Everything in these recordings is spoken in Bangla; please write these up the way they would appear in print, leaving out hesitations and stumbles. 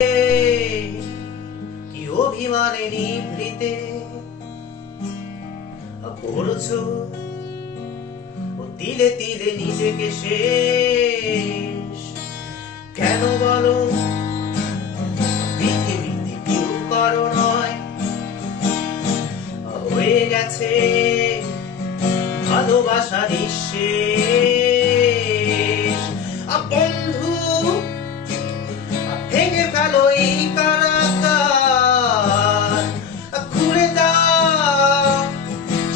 কি অভিমানে নিভৃতে পড়ছো ও তিলে তিলে নিজেকে শেষ। কেন বলো পৃথিবীতে কেউ কারো নয়, হয়ে গেছে ভালোবাসা নিঃশেষ। বন্ধু ভেঙে ফেলো এই কারাগার, খুলে দাও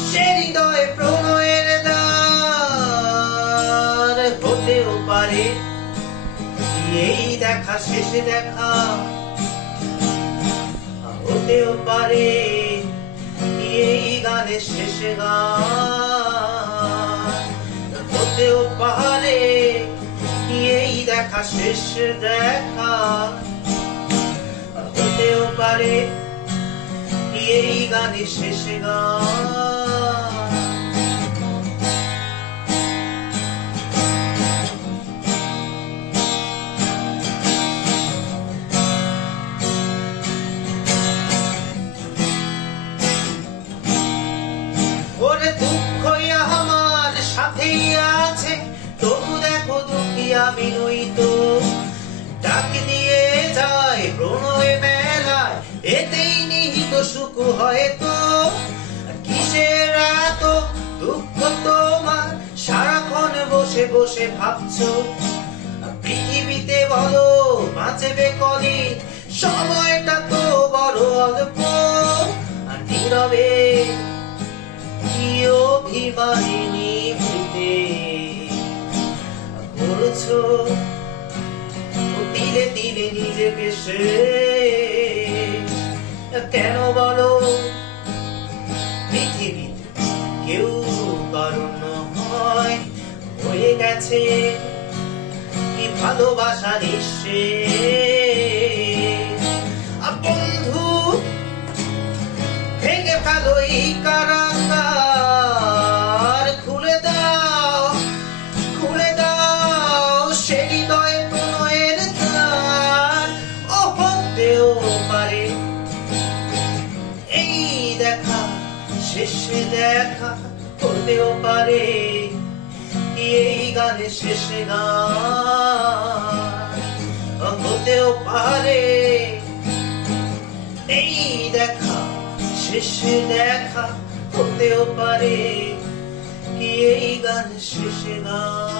সে হৃদয়ে প্রণয়ের দ্বার। হতেও পারে এই দেখা শেষে দেখা, হতেও পারে এই গানের শেষে গান, হতেও পারে এই দেখা শেষ দেখা, হতেও পারে এই গানের শেষে গান। ওরে দুঃখ আমার সাথেই আছে, তবু দেখো দুঃখী আমি নই তো। ডাক দিয়ে যায় প্রণয় মেলায়, এতেই নিহিত সুখ হয়তো। কিসের এত দুঃখ তোমার, সারাক্ষণ বসে বসে ভাবছো। পৃথিবীতে বলো বাঁচবে কদিন, সময়টা তো বড় অল্প। নীরবে কি অভিমানী নিভৃতে করছো তিলে তিলে নিজেকে শেষ। কেন বলো পৃথিবীতে কেউ কারণ হয়, হয়ে গেছে কি ভালোবাসা নিঃশেষ। বন্ধু ভেঙে ফেলো এই কারাগার, খুলে দাও সে হৃদয়ে প্রণয়ের দ্বার। ও হতেও পারে এই দেখা শেষে দেখা, হতেও পারে এই গানে শেষে গান, হতেও পারে এই দেখা শেষে দেখা, হতেও পারে কি এই গান শেষে গান।